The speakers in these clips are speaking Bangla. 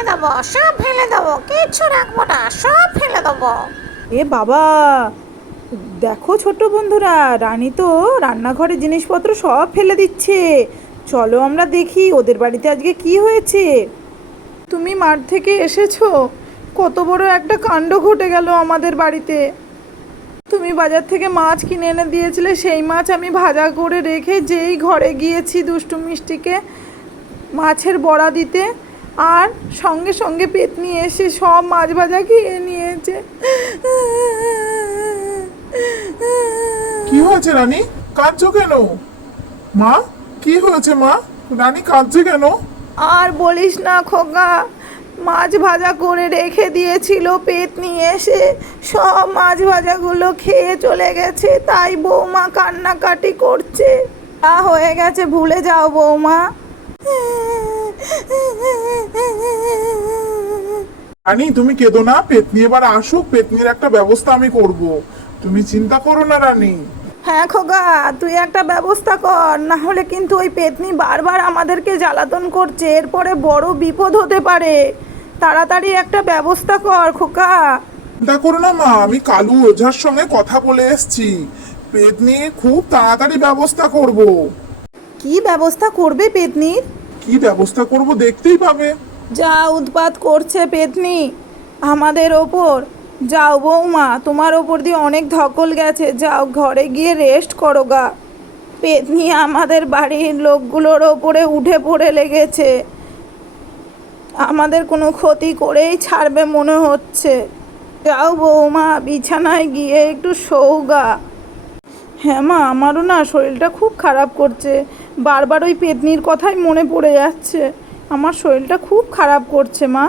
ফেলে দেবো, সব ফেলে দেবো, কিচ্ছু রাখবো না, সব ফেলে দেবো। এ বাবা, দেখো ছোট বন্ধুরা, রানী তো রান্নাঘরের জিনিসপত্র সব ফেলে দিচ্ছে। চলো আমরা দেখি ওদের বাড়িতে আজকে কি হয়েছে। তুমি মাঠ থেকে এসেছো, কত বড় একটা কাণ্ড ঘটে গেল আমাদের বাড়িতে। তুমি বাজার থেকে মাছ কিনে এনে দিয়েছিলে, সেই মাছ আমি ভাজা করে রেখে যেই ঘরে গিয়েছি দুষ্টু মিষ্টিকে মাছের বড়া দিতে, আর সঙ্গে সঙ্গে পেতনি এসে সব মাছ ভাজা খেয়ে নিয়েছে। কি হয়েছে রানী, কাঁদছো কেন? মা, কি হয়েছে মা? রানী কাঁদছে কেন? আর বলিস না খোকা, মাছ ভাজা করে রেখে দিয়েছিল, পেতনি এসে সব মাছ ভাজাগুলো খেয়ে চলে গেছে, তাই বৌমা কান্নাকাটি করছে। তা হয়ে গেছে, ভুলে যাও বৌমা। রানী তুমি কেঁদো না, পেতনি এবার আসুক, পেতনির একটা ব্যবস্থা আমি করব। তুমি চিন্তা করো না রানী। হ্যাঁ খোকা, তুই একটা ব্যবস্থা কর, না হলে কিন্তু ওই পেতনি বারবার আমাদেরকে জ্বালাতন করছে, এরপরে বড় বিপদ হতে পারে। তাড়াতাড়ি একটা ব্যবস্থা কর খোকা। চিন্তা করো না মা, আমি কালু ওঝার সঙ্গে কথা বলে এসেছি, পেতনি খুব তাড়াতাড়ি ব্যবস্থা করব। কি ব্যবস্থা করবে পেতনির? কি ব্যবস্থা করব দেখতেই পাবে। যা উৎপাত করছে পেতনি আমাদের ওপর। যাও বৌমা, তোমার ওপর দিয়ে অনেক ধকল গেছে, যাও ঘরে গিয়ে রেস্ট করো গা। পেতনি আমাদের বাড়ির লোকগুলোর ওপরে উঠে পড়ে লেগেছে, আমাদের কোনো ক্ষতি করেই ছাড়বে মনে হচ্ছে। যাও বৌমা, বিছানায় গিয়ে একটু শোগা। হ্যাঁ মা, আমারও না শরীরটা খুব খারাপ করছে, বারবার ওই পেতনির কথাই মনে পড়ে যাচ্ছে, আমার শরীরটা খুব খারাপ করছে মা।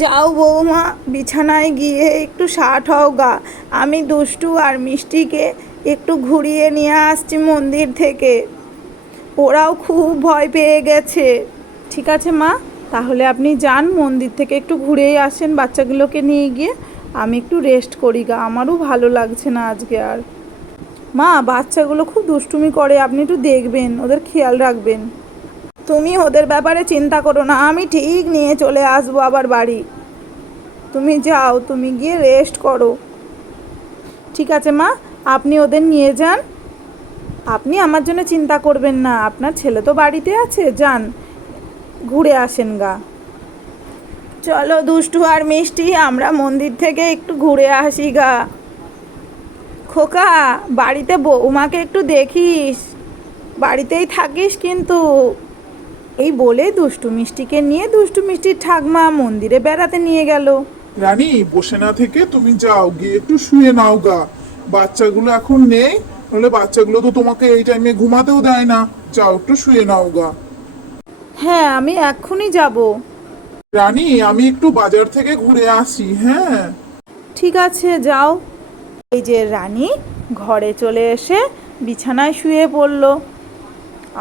যাও বৌমা, বিছানায় গিয়ে একটু ষাট হও গা, আমি দুষ্টু আর মিষ্টিকে একটু ঘুরিয়ে নিয়ে আসছি মন্দির থেকে, ওরাও খুব ভয় পেয়ে গেছে। ঠিক আছে মা, তাহলে আপনি যান মন্দির থেকে একটু ঘুরেই আসেন বাচ্চাগুলোকে নিয়ে গিয়ে, আমি একটু রেস্ট করি গা, আমারও ভালো লাগছে না আজকে আর। মা, বাচ্চাগুলো খুব দুষ্টুমি করে, আপনি একটু দেখবেন, ওদের খেয়াল রাখবেন। তুমি ওদের ব্যাপারে চিন্তা করো না, আমি ঠিক নিয়ে চলে আসবো আবার বাড়ি। তুমি যাও, তুমি গিয়ে রেস্ট করো। ঠিক আছে মা, আপনি ওদের নিয়ে যান, আপনি আমার জন্য চিন্তা করবেন না, আপনার ছেলে তো বাড়িতে আছে, যান ঘুরে আসেন গা। চলো দুষ্টু আর মিষ্টি, আমরা মন্দির থেকে একটু ঘুরে আসি গা। খোকা, বাড়িতে বৌমাকে একটু দেখিস, বাড়িতেই থাকিস কিন্তু। এই বলে দুষ্টু মিষ্টিকে নিয়ে দুষ্টু মিষ্টির ঠাকমা মন্দিরে বেড়াতে নিয়ে গেল। রানী, বসে না থেকে তুমি যাও, গিয়ে একটু শুয়ে নাও গা। বাচ্চাগুলো এখন নেই, নাহলে বাচ্চাগুলো তো তোমাকে এই টাইমে ঘুমাতেও দেয় না। যাও একটু শুয়ে নাও গা। হ্যাঁ, আমি এক্ষুনি যাব। রানী, আমি একটু বাজার থেকে ঘুরে আসি, হ্যাঁ? ঠিক আছে, যাও। এই যে রানী ঘরে চলে এসে বিছানায় শুয়ে পড়ল,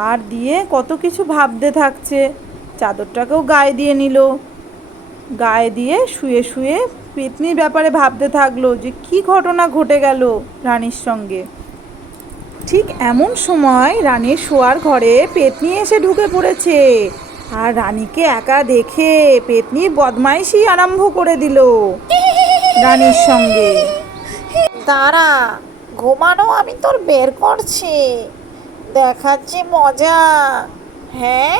আর দিয়ে কত কিছু ভাবতে থাকছে। চাদরটাকেও গায়ে দিয়ে নিল, গায়ে দিয়ে শুয়ে শুয়ে পেতনির ব্যাপারে ভাবতে থাকলো যে কি ঘটনা ঘটে গেল রানীর সঙ্গে। ঠিক এমন সময় রানীর শোয়ার ঘরে পেতনি এসে ঢুকে পড়েছে, আর রানীকে একা দেখে পেতনি বদমাইশি আরম্ভ করে দিল রানীর সঙ্গে। দাঁড়া, ঘুমানো আমি তোর বের করছি, দেখাচ্ছি মজা। হ্যাঁ,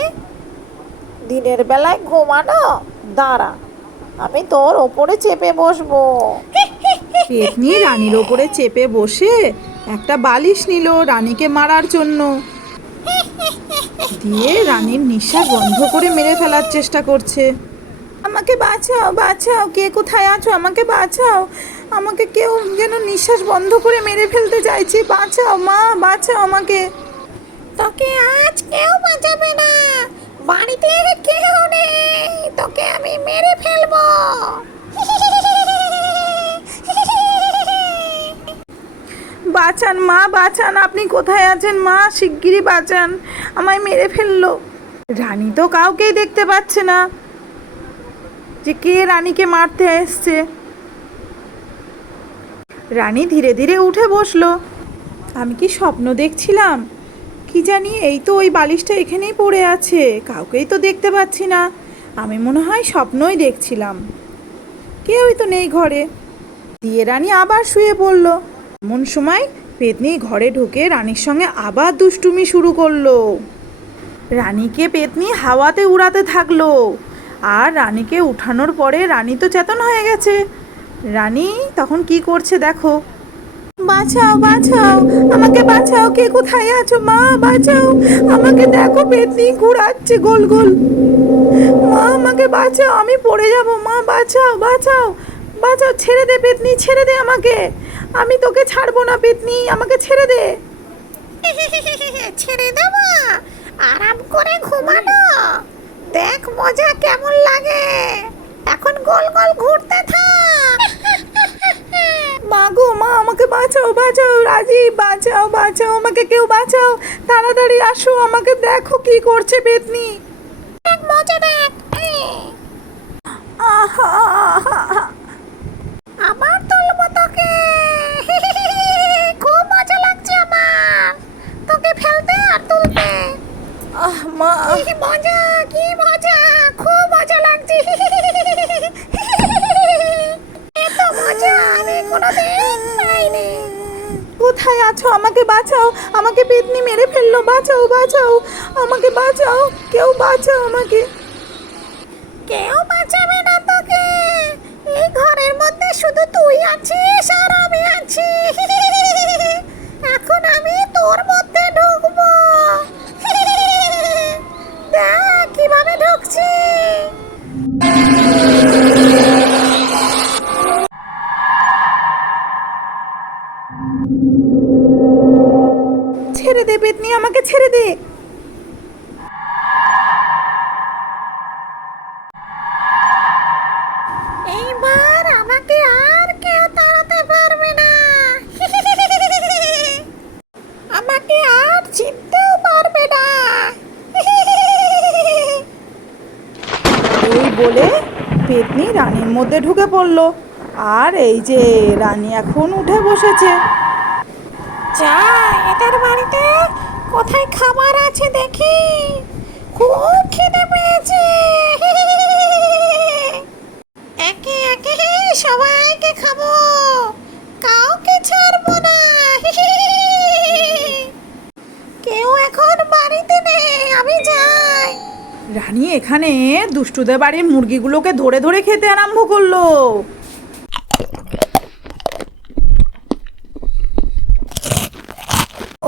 দিনের বেলায় ঘুমানো, দাঁড়া, আমি তোর ওপরে চেপে বসবো। পেতনি রানীর ওপরে চেপে বসে একটা বালিশ নিল রানীকে মারার জন্য, দিয়ে রানীর নিঃশ্বাস বন্ধ করে মেরে ফেলার চেষ্টা করছে। আমাকে বাঁচাও, বাঁচাও, কে কোথায় আছো, আমাকে বাঁচাও, আমাকে কেউ যেন নিঃশ্বাস বন্ধ করে মেরে ফেলতে চাইছে, বাঁচাও মা, বাঁচাও আমাকে। তোকে আজ কেউ বাঁচাবে না, বাড়িতে কেউ নেই, তোকে আমি মেরে ফেলবো। বাঁচান মা, বাঁচান, আপনি কোথায় আছেন মা, শিগগিরই বাঁচান, আমায় মেরে ফেললো। রানী তো কাউকেই দেখতে পাচ্ছে না যে কে রানীকে মারতে এসছে। রানী ধীরে ধীরে উঠে বসলো। আমি কি স্বপ্ন দেখছিলাম কি জানি, এই তো ওই বালিশটা এখানেই পড়ে আছে, কাউকেই তো দেখতে পাচ্ছি না। আমি মনে হয় স্বপ্নই দেখছিলাম, কেউই তো নেই ঘরে। দিয়ে রানী আবার শুয়ে পড়ল। এমন সময় পেতনি ঘরে ঢুকে রানীর সঙ্গে আবার দুষ্টুমি শুরু করলো। রানীকে পেতনি হাওয়াতে উড়াতে থাকলো। আর রানীকে উঠানোর পরে রানী তো চেতন হয়ে গেছে। রানী তখন কি করছে দেখো, বাঁচাও বাঁচাও, আমাকে বাঁচাও, কে কোথায় আছো মা, বাঁচাও আমাকে, দেখো পেতনি ঘুরাচ্ছে গোল গোল, মা আমাকে বাঁচাও, আমি পড়ে যাব, মা বাঁচাও বাঁচাও বাঁচাও, ছেড়ে দে পেতনি, ছেড়ে দে আমাকে, আমি তোকে ছাড়বো না পেতনি, আমাকে ছেড়ে দে। ছেড়ে দেবো, আরাম করে ঘুমানো, দেখ মজা কেমন লাগে, এখন গোল গোল ঘুরতে থাক। মা গো মা, আমাকে বাঁচাও বাঁচাও, রাজি বাঁচাও বাঁচাও, আমাকে কেউ বাঁচাও, তাড়াতাড়ি আসো, আমাকে দেখো কি করছে পেতনি। দেখ মজা দেখ। আহা, আবার তুলবো তোকে, খুব মজা লাগছে আমার তোকে ফেলতে আর তুলতে। মা, কি মজা, কি মজা, খুব মজা লাগছে। এত মজা আমি কোনোদিন পাইনি। কোথায় আছো, আমাকে বাঁচাও, আমাকে পেতনি মেরে ফেললো, বাঁচাও বাঁচাও, আমাকে বাঁচাও, কেউ বাঁচাও আমাকে। কেউ বাঁচাবে না তোকে, এই ঘরের মধ্যে শুধু তুই আছিস আর আমি আছি। এখন আমি তোর মধ্যে ঢুকবো, দেখ কিভাবে ঢুকছি। ছেড়ে দে পেতনি, আমাকে ছেড়ে দে। এইবার আমাকে আর কেউ তাড়াতে পারবে না, আমাকে আর চিনতেও পারবে না। এই বলে পেতনি রানীর মধ্যে ঢুকে পড়লো। আর এই যে রানী এখন উঠে বসেছে। যা, এটার বাড়িতে কোথায় খাবার আছে দেখি, খুব খিদে পেয়েছে। একে একে সবাইকে খাবো, কাউকে ছাড়বো না। কেউ এখন বাড়িতে নেই, আমি যাই। রানী এখানে দুষ্টুদের বাড়ির মুরগিগুলোকে ধরে ধরে খেতে আরম্ভ করলো।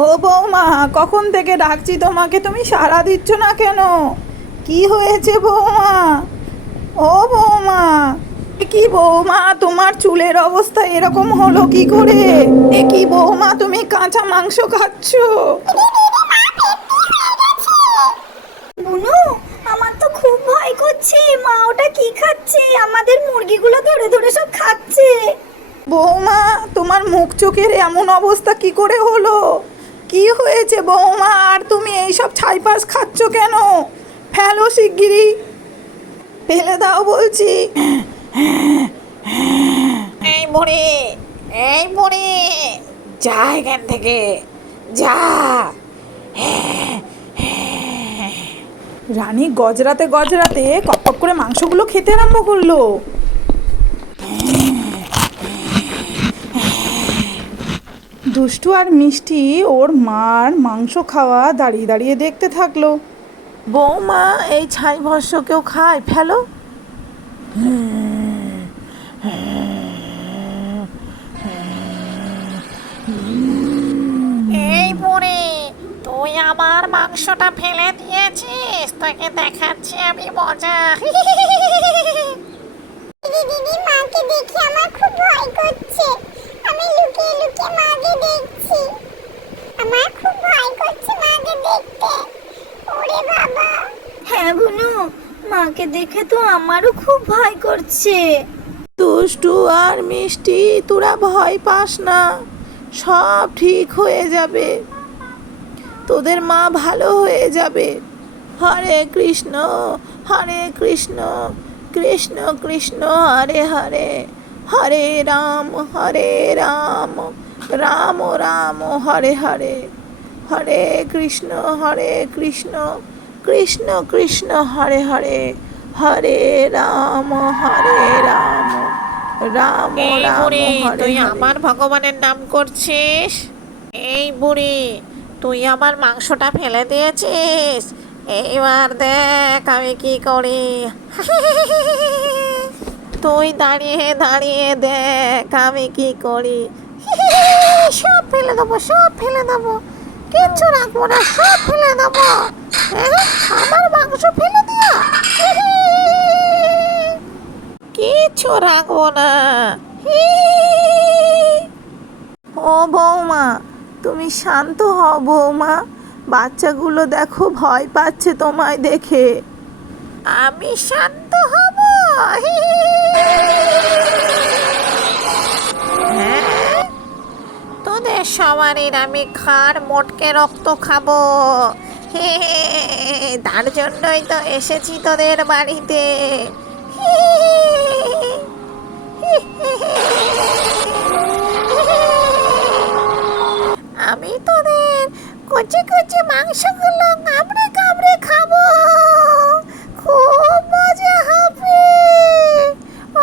ও বৌমা, কখন থেকে ডাকছি তোমাকে, তুমি সাড়া দিচ্ছ না কেন? কি হয়েছে বৌমা? ও বৌমা, কি বৌমা, তোমার চুলের অবস্থা এরকম হলো কি করে? এ কি বৌমা, তুমি কাঁচা মাংস খাচ্ছ? বুনু, আমার তো খুব ভয় করছে, মা ওটা কি খাচ্ছে, আমাদের মুরগিগুলো ধরে ধরে সব খাচ্ছে। বৌমা, তোমার মুখ চোখের এমন অবস্থা কি করে হলো? কি হয়েছে বৌমা, আর তুমি এইসব ছাইপাশ খাচ্ছ কেন? ফেলো শিগগিরই, ফেলে দাও বলছি। এই বুড়ি, এই বুড়ি, যা এখান থেকে, যা। রানী গজরাতে গজরাতে কপ করে মাংসগুলো খেতে আরম্ভ করলো। দুষ্টু আর মিষ্টি ওর মার মাংস খাওয়া দাঁড়িয়ে দাঁড়িয়ে দেখতে থাকলো। বৌমা, এই ছাই ভস্য কেউ খায়, ফেলো। এই বুড়ি, তুই আমার মাংসটা ফেলে দিয়েছিস, তোকে দেখাচ্ছি আমি মজা। দিদি, মাকে দেখে আমার খুব ভয় করছে, আমি লুকিয়ে লুকিয়ে মাকে দেখছি, আমার খুব ভয় করছে মাকে দেখতে। ওরে বাবা, হ্যাঁ বুনু, মাকে দেখে তো আমারও খুব ভয় করছে। দুষ্টু আর মিষ্টি, তোরা ভয় পাস না, সব ঠিক হয়ে যাবে, তোদের মা ভালো হয়ে যাবে। হরে কৃষ্ণ কৃষ্ণ কৃষ্ণ হরে হরে, হরে রাম রাম রাম হরে হরে, হরে কৃষ্ণ কৃষ্ণ কৃষ্ণ হরে হরে, হরে রাম রাম এই রাম বুড়ি হরে তুই হরে। আমার ভগবানের নাম করছিস? এই বুড়ি তুই আমার মাংসটা ফেলে দিয়েছিস, এইবার দেখ আমি কি করি। তুই দাঁড়িয়ে দাঁড়িয়ে দেখ আমি কি করি। সব ফেলে দেবো, সব ফেলে দেবো, কিচ্ছু রাখবো না, সব ফেলে দেবো। আমার মাংস ফেলে দিয়া কিচ্ছু রাখবো না। ও বৌমা, তুমি শান্ত হও বৌমা, বাচ্চাগুলো দেখো ভয় পাচ্ছে তোমায় দেখে। আমি শান্ত হব? হ্যাঁ, তোদের সবারই আমি খাড় মোটকে রক্ত খাবো। তার জন্যই তো এসেছি তোদের বাড়িতে। আমি তোদের কচি কচি মাংসগুলো কামড়ে কামড়ে খাবো, খুব মজা হবে।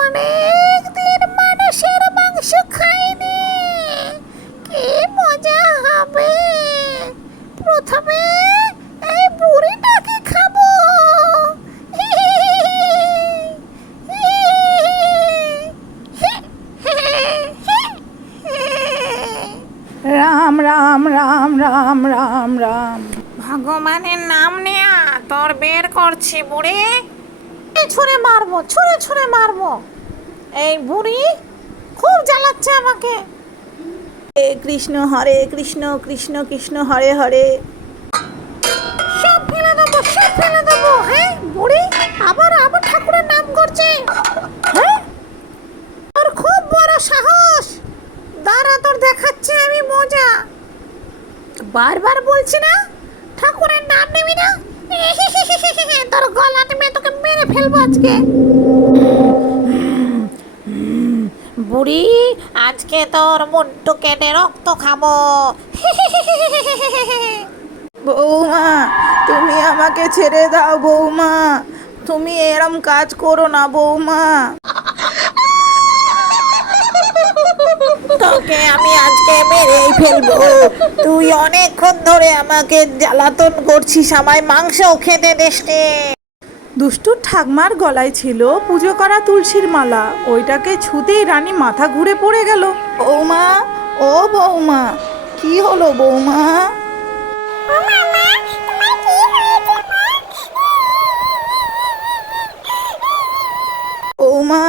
অনেক দিন মানুষের মাংস খাইনি, কি মজা হবে। প্রথমে এই বুড়িটাকে খাবো। রাম রাম রাম রাম রাম রাম। ভগবানের নাম নেয়া তোর বের করছি বুড়ি। ছুঁড়ে মারবো, ছুঁড়ে ছুঁড়ে মারবো। এই বুড়ি খুব জ্বালাচ্ছে আমাকে। হরে কৃষ্ণ কৃষ্ণ কৃষ্ণ হরে হরে। সব ফেলে দেবো, সব ফেলে দেবো। হ্যাঁ বুড়ি আবার আবার ঠাকুরের নাম করছে। হ্যাঁ, তোর খুব বড় সাহস। দাঁড়া, তোর দেখাচ্ছে আমি মজা। বারবার বলছি না ঠাকুরের নাম নিবি না। তোর গলা টিপে তোকে মেরে ফেলবো আজকে। বুড়ি আজকে তোর মুন্টু কেটে রক্ত খাবো। বৌমা, তুমি আমাকে ছেড়ে দাও বৌমা, তুমি এরম কাজ করো না বৌমা। তোকে আমি আজকে মেরেই ফেলবো। তুই অনেকক্ষণ ধরে আমাকে জ্বালাতন করছিস, আমায় মাংস খেতে দেশে। দুষ্টুর ঠাকমার গলায় ছিল পুজো করা তুলসীর মালা, ওইটাকে ছুতেই রানী মাথা ঘুরে পড়ে গেল। বৌমা, ও বৌমা, কি হলো বৌমা? ও মামা, তোমার কি হয়েছে মা? বৌমা,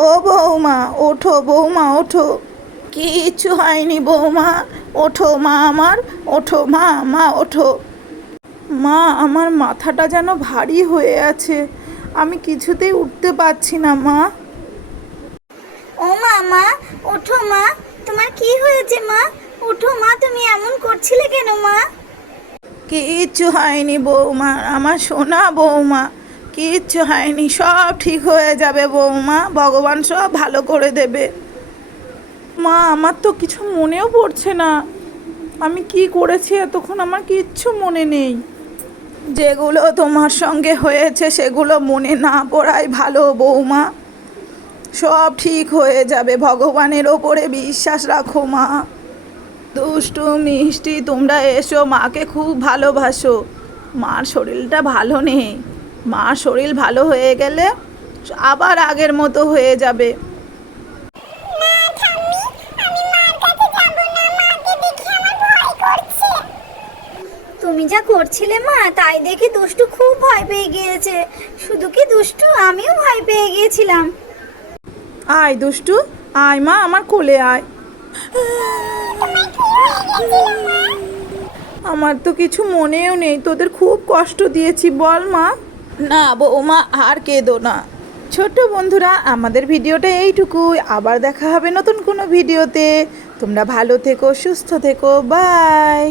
ও বৌমা, ওঠো বৌমা ওঠো। কিচ্ছু হয়নি বৌমা, ওঠো মা আমার, ওঠো মা ওঠো। মা, আমার মাথাটা যেন ভারী হয়ে আছে, আমি কিছুতেই উঠতে পারছি না মা। ও মা, ওঠো মা, তোমার কি হয়েছে মা? ওঠো মা, তুমি এমন করছিলে কেন মা? কিচ্ছু হয়নি বৌমা, আমার সোনা বৌমা, কিচ্ছু হয়নি, সব ঠিক হয়ে যাবে বৌমা, ভগবান সব ভালো করে দেবে। মা, আমার তো কিছু মনেও পড়ছে না, আমি কি করেছি এতক্ষণ আমার কিচ্ছু মনে নেই। যেগুলো তোমার সঙ্গে হয়েছে সেগুলো মনে না পড়াই ভালো বৌমা, সব ঠিক হয়ে যাবে, ভগবানের ওপরে বিশ্বাস রাখো মা। দুষ্টু মিষ্টি, তোমরা এসো, মাকে খুব ভালোবাসো। মার শরীরটা ভালো নেই, মার শরীর ভালো হয়ে গেলে আবার আগের মতো হয়ে যাবে। না ঠাম্মি, আমি মার কাছে যাব না, মাকে দেখে আমার ভয় করছে। তুমি যা করছিলে মা তাই দেখে দুষ্টু খুব ভয় পেয়ে গিয়েছে। শুধু কি দুষ্টু, আমিও ভয় পেয়ে গিয়েছিলাম। আয় দুষ্টু, আয় মা, আমার কোলে আয়। তোমার কি হয়ে গেছিল মা? আমার তো কিছু মনেও নেই, তোদের খুব কষ্ট দিয়েছি বল মা। না বৌমা, আর কেঁদো না। ছোট্ট বন্ধুরা, আমাদের ভিডিওটা এইটুকুই, আবার দেখা হবে নতুন কোনো ভিডিওতে। তোমরা ভালো থেকো, সুস্থ থেকো, বাই।